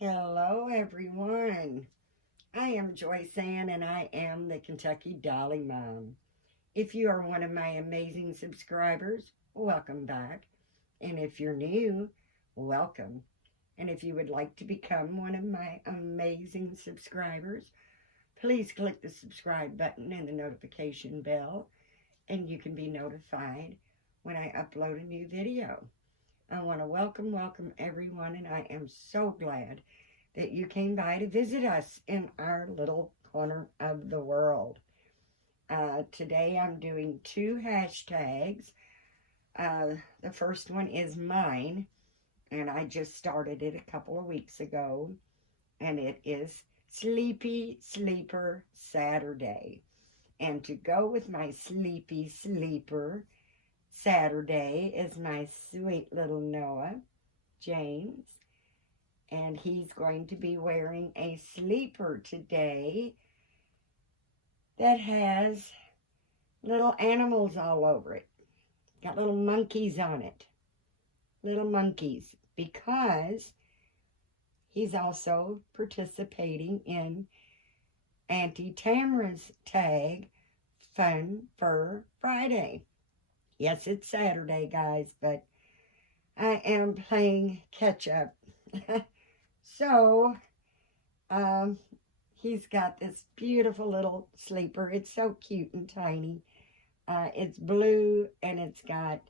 Hello, everyone. I am Joyce Ann, and I am the Kentucky Dolly Mom. If you are one of my amazing subscribers, welcome back. And if you're new, welcome. And if you would like to become one of my amazing subscribers, please click the subscribe button and the notification bell, and you can be notified when I upload a new video. I want to welcome everyone, and I am so glad that you came by to visit us in our little corner of the world. Today I'm doing two hashtags. The first one is mine, and I just started it a couple of weeks ago, and it is Sleepy Sleeper Saturday. And to go with my Sleepy Sleeper Saturday is my sweet little Noah, James, and he's going to be wearing a sleeper today that has little animals all over it. Got little monkeys on it. Little monkeys, because he's also participating in Auntie Tamara's tag Fun Fur Friday. Yes, it's Saturday, guys, but I am playing catch up. So, um, he's got this beautiful little sleeper. It's so cute and tiny. It's blue, and it's got,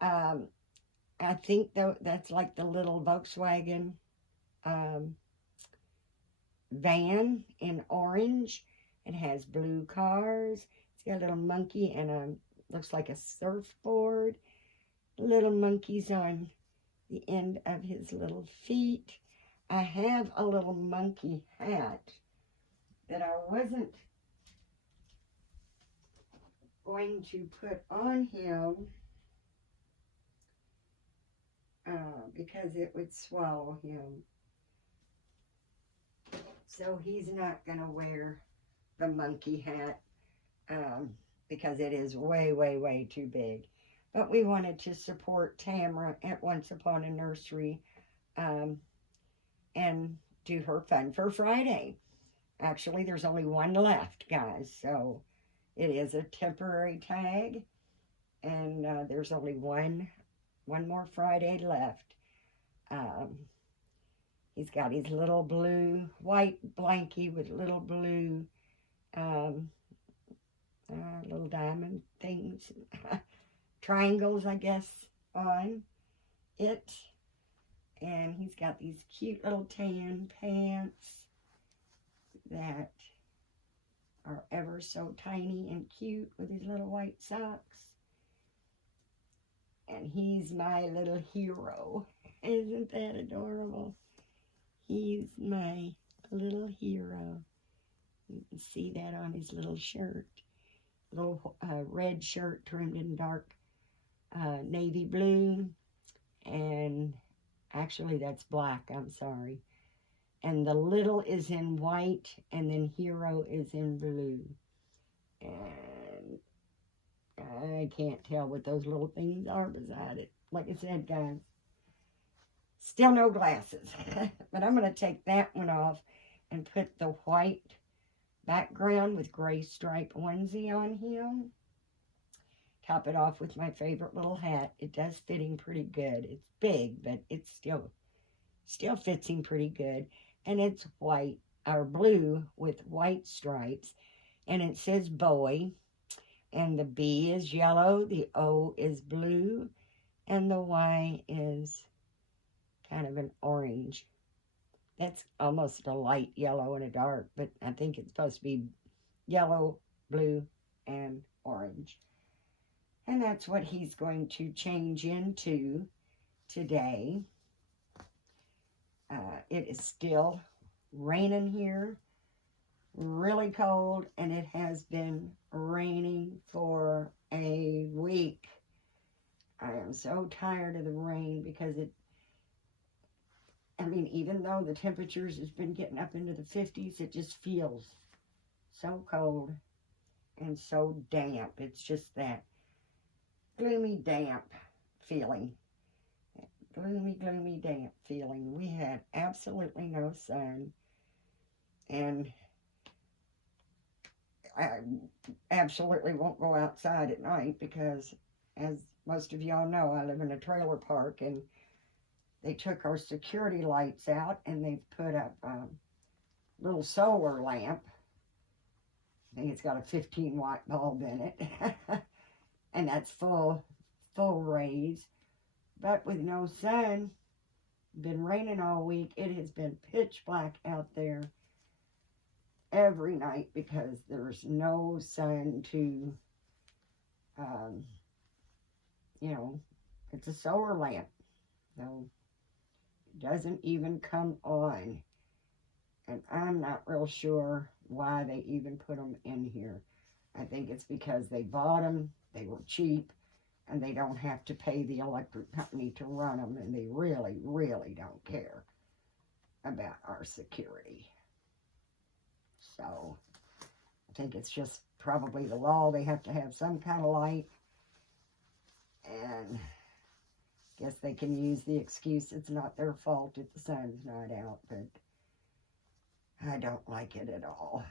um, I think that's like the little Volkswagen um, van in orange. It has blue cars. It's got a little monkey and looks like a surfboard. Little monkeys on the end of his little feet. I have a little monkey hat that I wasn't going to put on him because it would swallow him. So he's not going to wear the monkey hat because it is way too big. But we wanted to support Tamara at Once Upon a Nursery um, and do her Fun for Friday. Actually, there's only one left, guys, so it is a temporary tag, and there's only one more Friday left. Um, he's got his little blue, white blankie with little blue um, little diamond things, triangles, I guess, on it. And he's got these cute little tan pants that are ever so tiny and cute with his little white socks. And he's my little hero. Isn't that adorable? He's my little hero. You can see that on his little shirt. Little red shirt trimmed in dark navy blue. And actually that's black, I'm sorry. And the little is in white, and then hero is in blue. And I can't tell what those little things are beside it. Like I said, guys, still no glasses. But I'm going to take that one off and put the white background with gray stripe onesie on him. Top it off with my favorite little hat. It does fit him pretty good. It's big, but it still fits him pretty good. And it's white, or blue with white stripes. And it says boy. And the B is yellow, the O is blue, and the Y is kind of an orange. That's almost a light yellow and a dark, but I think it's supposed to be yellow, blue, and orange. And that's what he's going to change into today. It is still raining here, really cold, and it has been raining for a week. I am so tired of the rain because even though the temperatures has been getting up into the 50s, it just feels so cold and so damp. It's just that gloomy, damp feeling. gloomy, gloomy, damp feeling. We had absolutely no sun, and I absolutely won't go outside at night because, as most of y'all know, I live in a trailer park, and they took our security lights out, and they've put up a little solar lamp. I think it's got a 15-watt bulb in it, and that's full rays, but with no sun. Been raining all week. It has been pitch black out there every night because there's no sun to, you know, it's a solar lamp, so it doesn't even come on. And I'm not real sure why they even put them in here. I think it's because they bought them, they were cheap, and they don't have to pay the electric company to run them, and they really, really don't care about our security. So I think it's just probably the law. They have to have some kind of light, and guess they can use the excuse it's not their fault if the sun's not out, but I don't like it at all.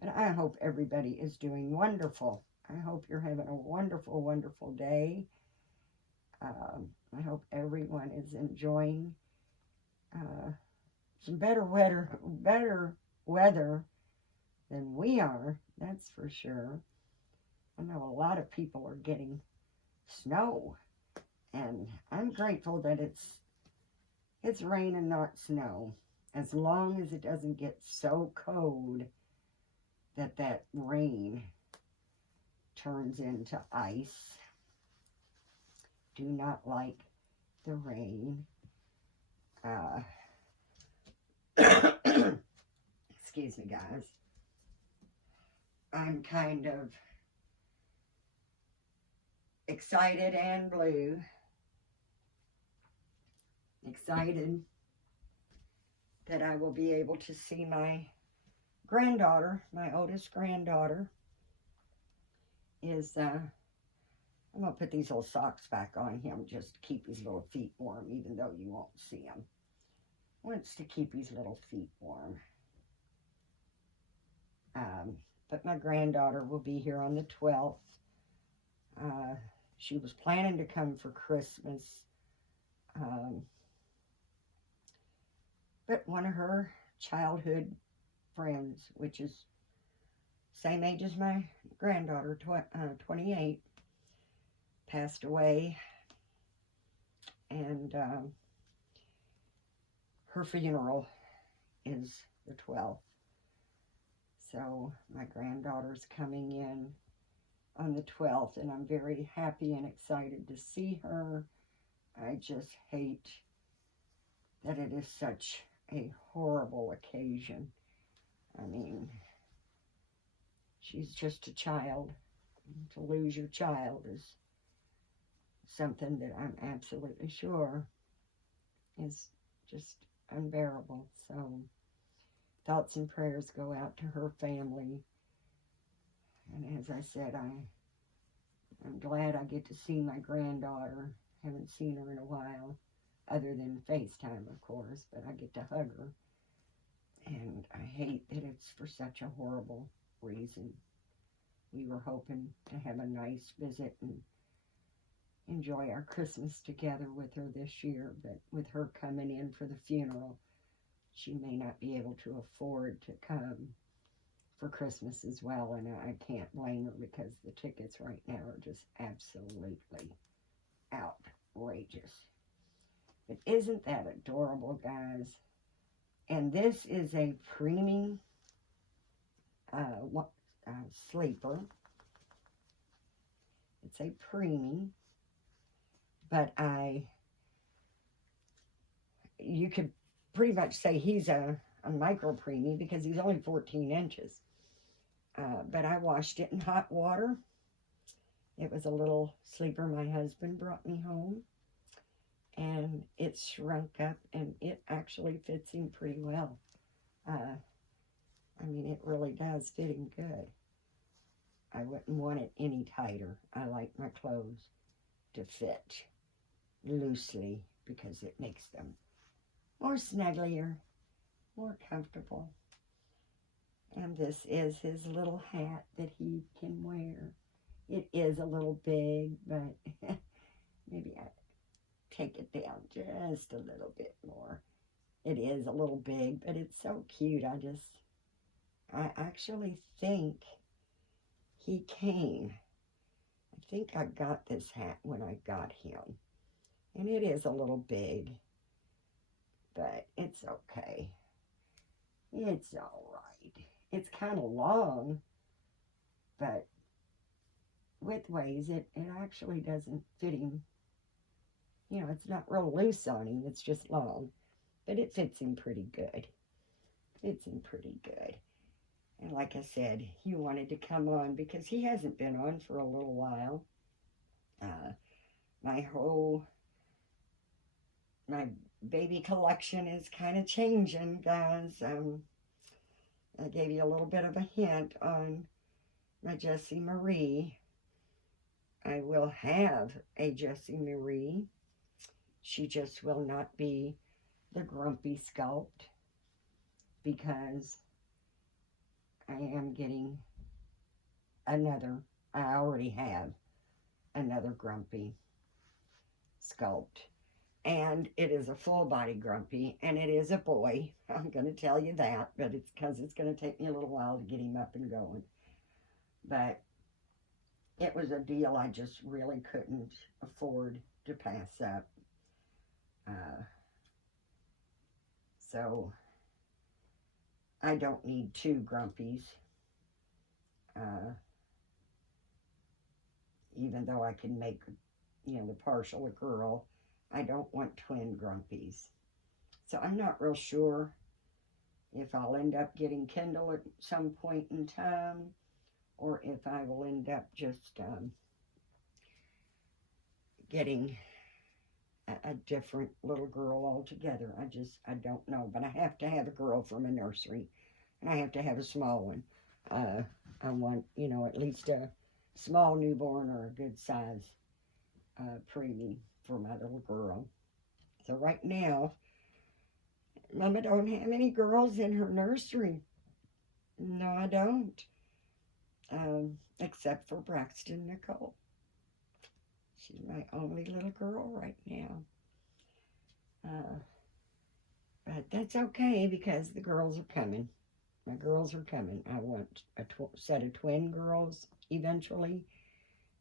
But I hope everybody is doing wonderful. I hope you're having a wonderful, wonderful day. I hope everyone is enjoying some better weather than we are, that's for sure. I know a lot of people are getting snow, and I'm grateful that it's rain and not snow, as long as it doesn't get so cold that rain turns into ice. Do not like the rain. Excuse me, guys. I'm kind of excited and blue. Excited that I will be able to see my granddaughter, my oldest granddaughter, is, I'm going to put these little socks back on him just to keep his little feet warm, even though you won't see him. Wants to keep his little feet warm. But my granddaughter will be here on the 12th. She was planning to come for Christmas. But one of her childhood friends, which is same age as my granddaughter, 28, passed away. And her funeral is the 12th. So my granddaughter's coming in on the 12th, and I'm very happy and excited to see her. I just hate that it is such a horrible occasion. I mean, she's just a child. To lose your child is something that I'm absolutely sure is just unbearable. So thoughts and prayers go out to her family. And as I said, I'm glad I get to see my granddaughter. Haven't seen her in a while, other than FaceTime, of course, but I get to hug her. And I hate that it's for such a horrible reason. We were hoping to have a nice visit and enjoy our Christmas together with her this year, but with her coming in for the funeral, she may not be able to afford to come for Christmas as well, and I can't blame her because the tickets right now are just absolutely outrageous. But isn't that adorable, guys? And this is a preemie sleeper. It's a preemie, but you could pretty much say he's a micro preemie because he's only 14 inches. But I washed it in hot water. It was a little sleeper my husband brought me home. And it shrunk up, and it actually fits him pretty well. I mean, it really does fit him good. I wouldn't want it any tighter. I like my clothes to fit loosely because it makes them more snugglier, more comfortable. And this is his little hat that he can wear. It is a little big, but maybe I take it down just a little bit more. It is a little big, but it's so cute. I actually think he came. I think I got this hat when I got him. And it is a little big, but it's okay. It's all right. It's kind of long, but widthways, it actually doesn't fit him. You know, it's not real loose on him. It's just long, but it fits him pretty good. Fits him pretty good. And like I said, he wanted to come on because he hasn't been on for a little while. My baby collection is kind of changing, guys. I gave you a little bit of a hint on my Jessie Marie. I will have a Jessie Marie. She just will not be the grumpy sculpt because I am getting another. I already have another grumpy sculpt. And it is a full body grumpy, and it is a boy. I'm going to tell you that, but it's because it's going to take me a little while to get him up and going. But it was a deal I just really couldn't afford to pass up. So I don't need two grumpies. Even though I can make, the partial a girl, I don't want twin grumpies. So I'm not real sure if I'll end up getting Kendall at some point in time, or if I will end up just getting a different little girl altogether. I don't know. But I have to have a girl from a nursery, and I have to have a small one. I want, at least a small newborn or a good size preemie for my little girl. So right now, Mama don't have any girls in her nursery. No, I don't. Except for Braxton Nicole. She's my only little girl right now. But that's okay because the girls are coming. My girls are coming. I want a set of twin girls eventually.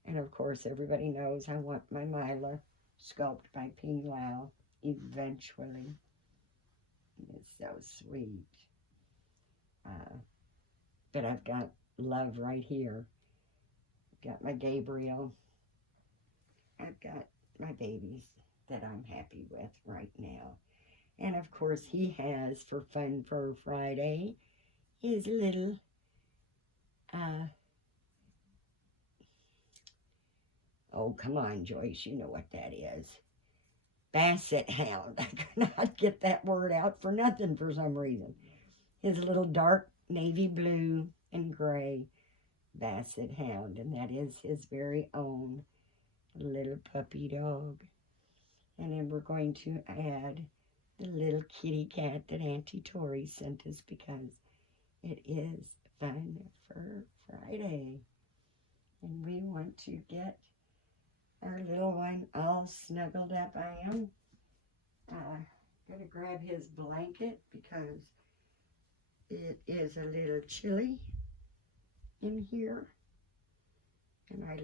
And of course, everybody knows I want my Mila sculpted by Ping Lau eventually. It's so sweet. But I've got love right here. I've got my Gabriel. I've got my babies that I'm happy with right now. And of course, he has for Fun Fur Friday his little oh, come on, Joyce, you know what that is. Basset Hound. I could not get that word out for nothing for some reason. His little dark navy blue and gray Basset Hound, and that is his very own little puppy dog. And then we're going to add the little kitty cat that Auntie Tori sent us because it is Fun Fur Friday. And we want to get our little one all snuggled up. I am going to grab his blanket because it is a little chilly in here. And I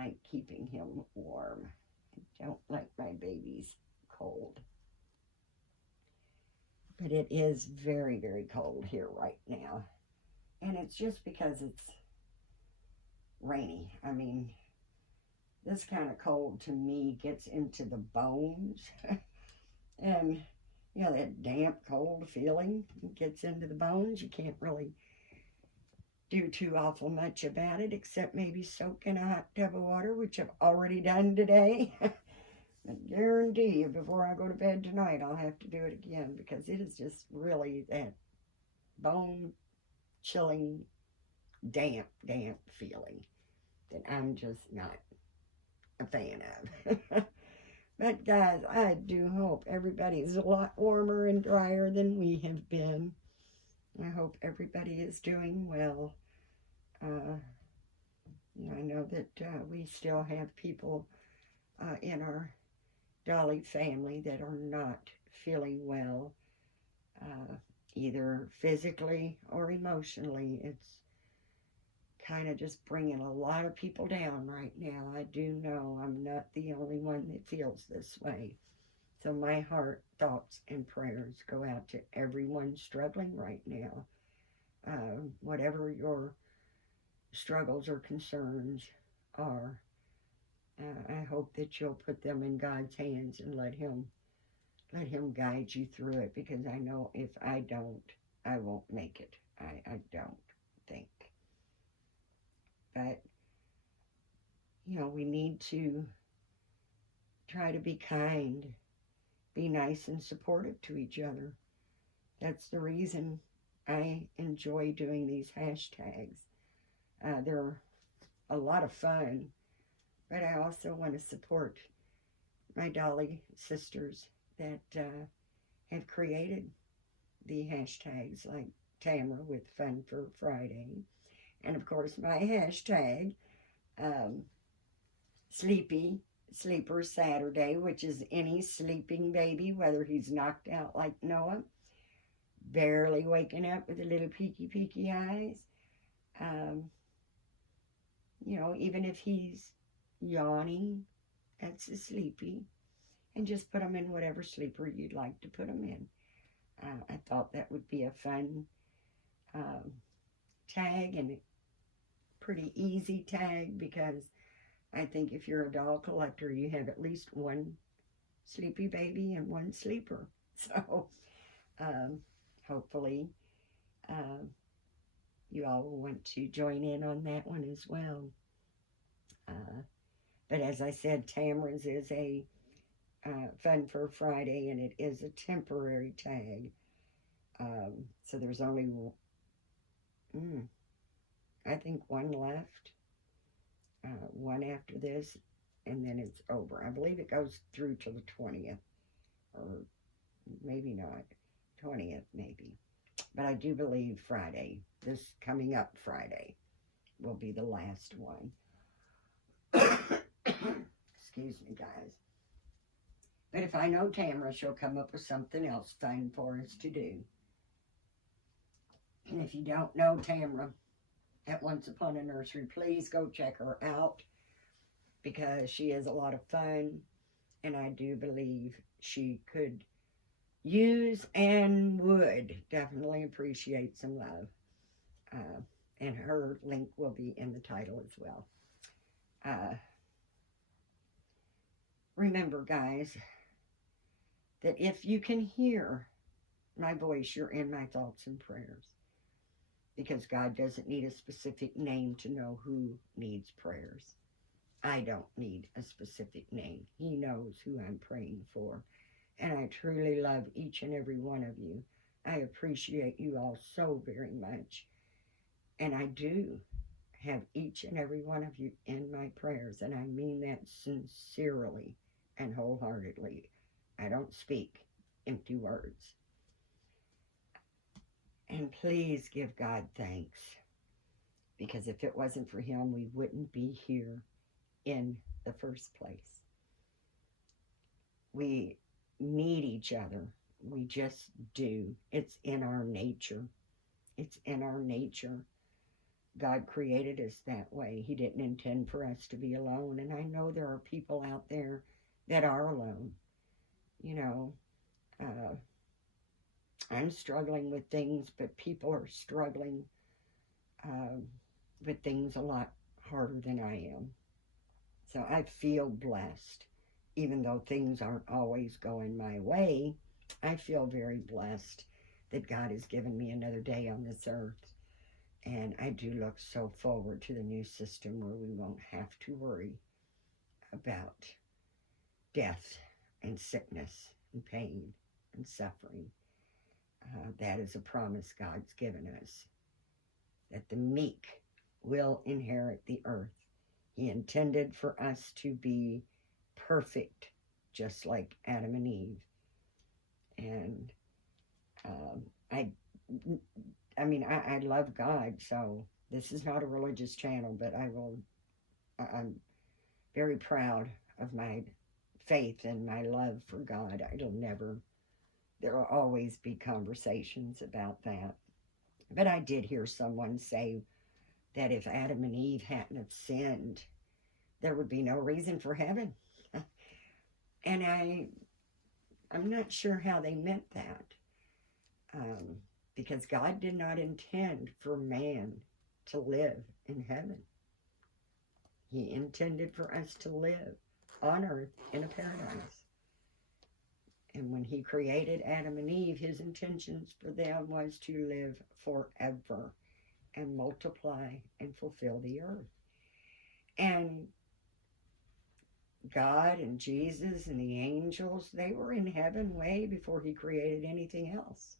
like keeping him warm. I don't like my babies cold. But it is very, very cold here right now. And it's just because it's rainy. I mean, this kind of cold to me gets into the bones. And, that damp, cold feeling gets into the bones. You can't really do too awful much about it, except maybe soak in a hot tub of water, which I've already done today. I guarantee you before I go to bed tonight, I'll have to do it again because it is just really that bone-chilling, damp feeling that I'm just not a fan of. But guys, I do hope everybody's a lot warmer and drier than we have been. I hope everybody is doing well. Uh, I know that we still have people in our Dolly family that are not feeling well, uh, either physically or emotionally. It's kind of just bringing a lot of people down right now. I do know I'm not the only one that feels this way. So my heart, thoughts, and prayers go out to everyone struggling right now. Whatever your struggles or concerns are, I hope that you'll put them in God's hands and let Him guide you through it, because I know if I don't, I won't make it. I don't think. But, we need to try to be kind, be nice and supportive to each other. That's the reason I enjoy doing these hashtags. They're a lot of fun, but I also want to support my Dolly sisters that have created the hashtags, like Tamra with Fun for Friday, and of course my hashtag, Sleeper Saturday, which is any sleeping baby, whether he's knocked out like Noah, barely waking up with the little peaky eyes, even if he's yawning, that's a sleepy, and just put him in whatever sleeper you'd like to put him in. I thought that would be a fun tag, and a pretty easy tag, because I think if you're a doll collector, you have at least one sleepy baby and one sleeper. So hopefully you all will want to join in on that one as well. But as I said, Tamra's is a Fun for Friday, and it is a temporary tag. So there's only, I think, one left. One after this, and then it's over. I believe it goes through to the 20th, or maybe not, 20th maybe. But I do believe Friday, this coming up Friday, will be the last one. Excuse me, guys. But if I know Tamra, she'll come up with something else fun for us to do. And if you don't know Tamra at Once Upon a Nursery, please go check her out, because she is a lot of fun, and I do believe she could use and would definitely appreciate some love. And her link will be in the title as well. Remember, guys, that if you can hear my voice, you're in my thoughts and prayers. Because God doesn't need a specific name to know who needs prayers. I don't need a specific name. He knows who I'm praying for. And I truly love each and every one of you. I appreciate you all so very much. And I do have each and every one of you in my prayers. And I mean that sincerely and wholeheartedly. I don't speak empty words. And please give God thanks, because if it wasn't for Him, we wouldn't be here in the first place. We need each other. We just do. It's in our nature. It's in our nature. God created us that way. He didn't intend for us to be alone. And I know there are people out there that are alone. I'm struggling with things, but people are struggling with things a lot harder than I am. So I feel blessed. Even though things aren't always going my way, I feel very blessed that God has given me another day on this earth. And I do look so forward to the new system where we won't have to worry about death and sickness and pain and suffering. That is a promise God's given us, that the meek will inherit the earth. He intended for us to be perfect, just like Adam and Eve. And um, I, I love God, so this is not a religious channel, but I'm very proud of my faith and my love for God. There will always be conversations about that. But I did hear someone say that if Adam and Eve hadn't have sinned, there would be no reason for heaven. And I'm not sure how they meant that. Because God did not intend for man to live in heaven. He intended for us to live on earth in a paradise. And when he created Adam and Eve, his intentions for them was to live forever and multiply and fulfill the earth. And God and Jesus and the angels, they were in heaven way before he created anything else.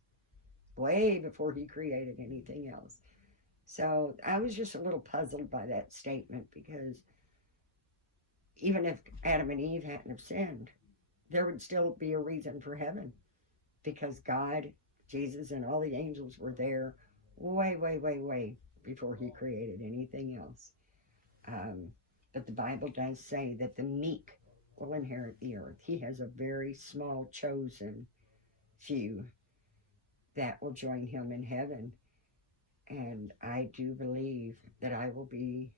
Way before he created anything else. So I was just a little puzzled by that statement, because even if Adam and Eve hadn't have sinned, there would still be a reason for heaven, because God, Jesus, and all the angels were there way, way, way, way before he created anything else. But the Bible does say that the meek will inherit the earth. He has a very small chosen few that will join him in heaven. And I do believe that I will be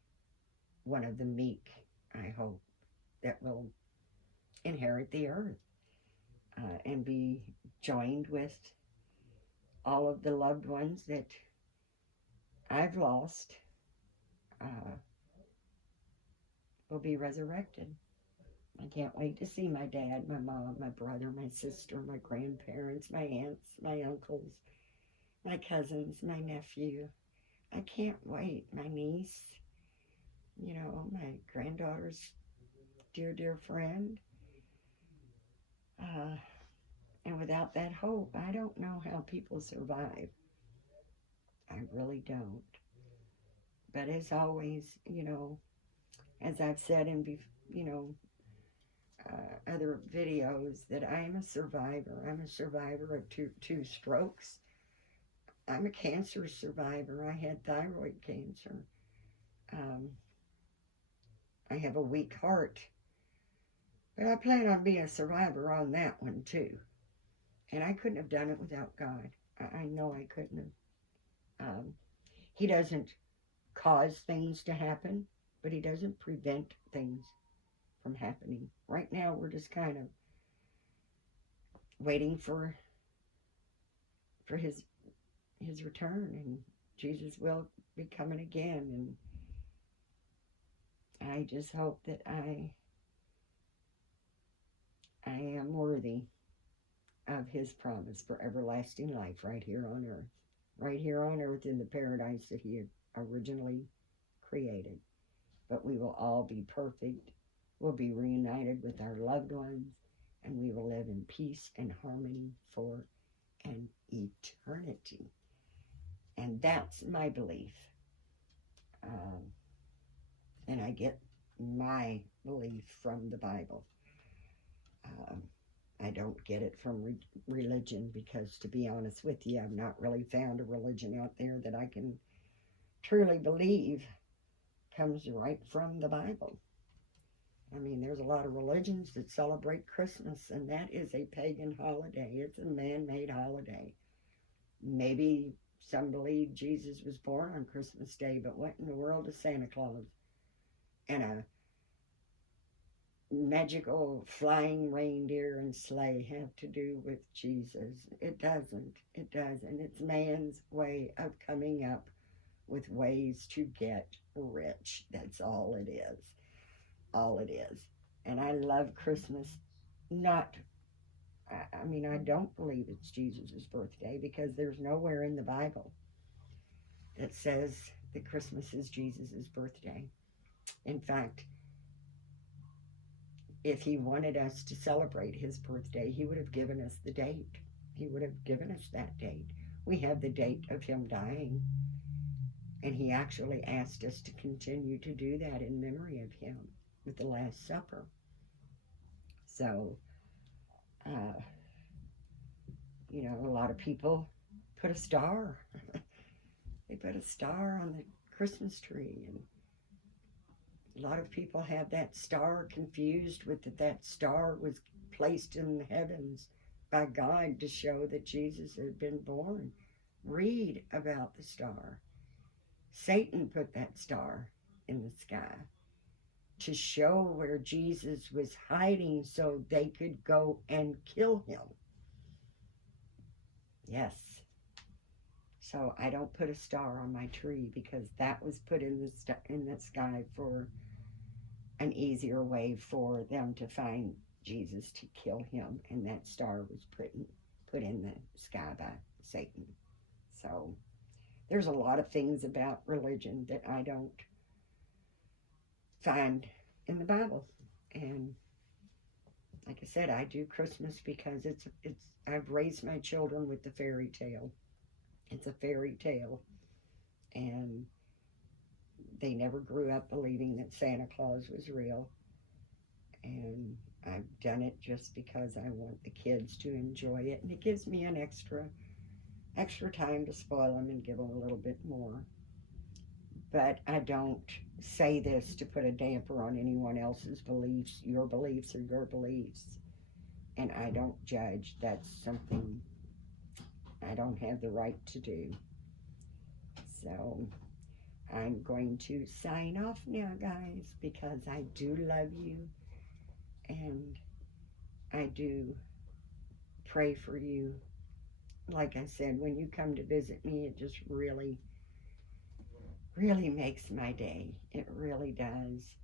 one of the meek, I hope, that will inherit the earth and be joined with all of the loved ones that I've lost, will be resurrected. I can't wait to see my dad, my mom, my brother, my sister, my grandparents, my aunts, my uncles, my cousins, my nephew. I can't wait. My niece, my granddaughter's dear, dear friend. And without that hope, I don't know how people survive. I really don't. But as always, as I've said in, other videos, that I am a survivor. I'm a survivor of two strokes. I'm a cancer survivor. I had thyroid cancer. I have a weak heart. But I plan on being a survivor on that one too. And I couldn't have done it without God. I know I couldn't have. He doesn't cause things to happen, but he doesn't prevent things from happening. Right now, we're just kind of waiting for his return, and Jesus will be coming again. And I just hope that I am worthy of his promise for everlasting life right here on earth in the paradise that he had originally created. But we will all be perfect. We'll be reunited with our loved ones, and we will live in peace and harmony for an eternity. And that's my belief. And I get my belief from the Bible. I don't get it from religion, because, to be honest with you, I've not really found a religion out there that I can truly believe comes right from the Bible. I mean, there's a lot of religions that celebrate Christmas, and that is a pagan holiday. It's a man-made holiday. Maybe some believe Jesus was born on Christmas Day, but what in the world is Santa Claus and a magical flying reindeer and sleigh have to do with Jesus? It doesn't. It doesn't. It's man's way of coming up with ways to get rich. That's all it is. All it is. And I love Christmas. I don't believe it's Jesus' birthday, because there's nowhere in the Bible that says that Christmas is Jesus' birthday. In fact, if he wanted us to celebrate his birthday, he would have given us the date. He would have given us that date. We have the date of him dying. And he actually asked us to continue to do that in memory of him with the Last Supper. So, uh, a lot of people put a star. They put a star on the Christmas tree, and a lot of people have that star confused with that star was placed in the heavens by God to show that Jesus had been born. Read about the star. Satan put that star in the sky to show where Jesus was hiding so they could go and kill him. Yes. So I don't put a star on my tree because that was put in the sky for an easier way for them to find Jesus to kill him, and that star was put in the sky by Satan. So there's a lot of things about religion that I don't find in the Bible. And like I said, I do Christmas because I've raised my children with the fairy tale. It's a fairy tale, and they never grew up believing that Santa Claus was real. And I've done it just because I want the kids to enjoy it, and it gives me an extra time to spoil them and give them a little bit more. But I don't say this to put a damper on anyone else's beliefs, your beliefs or your beliefs. And I don't judge. That's something I don't have the right to do. So I'm going to sign off now, guys, because I do love you, and I do pray for you. Like I said, when you come to visit me, it just really makes my day. It really does.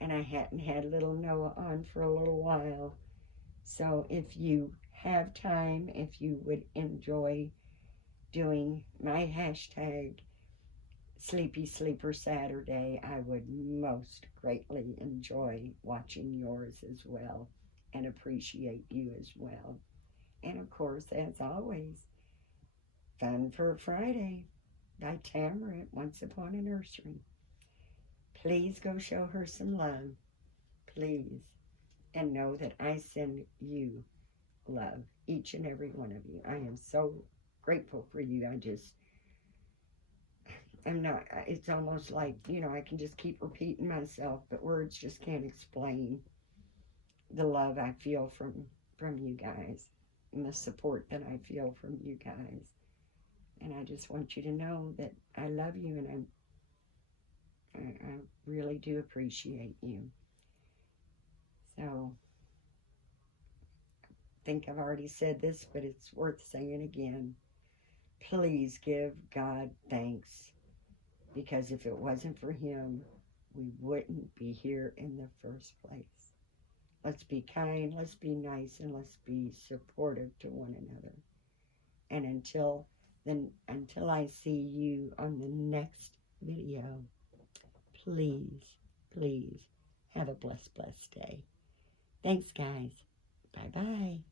And I hadn't had little Noah on for a little while. So if you have time, if you would enjoy doing my hashtag Sleepy Sleeper Saturday, I would most greatly enjoy watching yours as well and appreciate you as well. And of course, as always, Fun for Friday by Tamara at Once Upon a Nursery. Please go show her some love, please, and know that I send you love, each and every one of you. I am so grateful for you. It's almost like, I can just keep repeating myself, but words just can't explain the love I feel from you guys and the support that I feel from you guys. And I just want you to know that I love you, and I really do appreciate you. So, I think I've already said this, but it's worth saying again. Please give God thanks, because if it wasn't for him, we wouldn't be here in the first place. Let's be kind, let's be nice, and let's be supportive to one another. And until I see you on the next video, please have a blessed day. Thanks, guys. Bye-bye.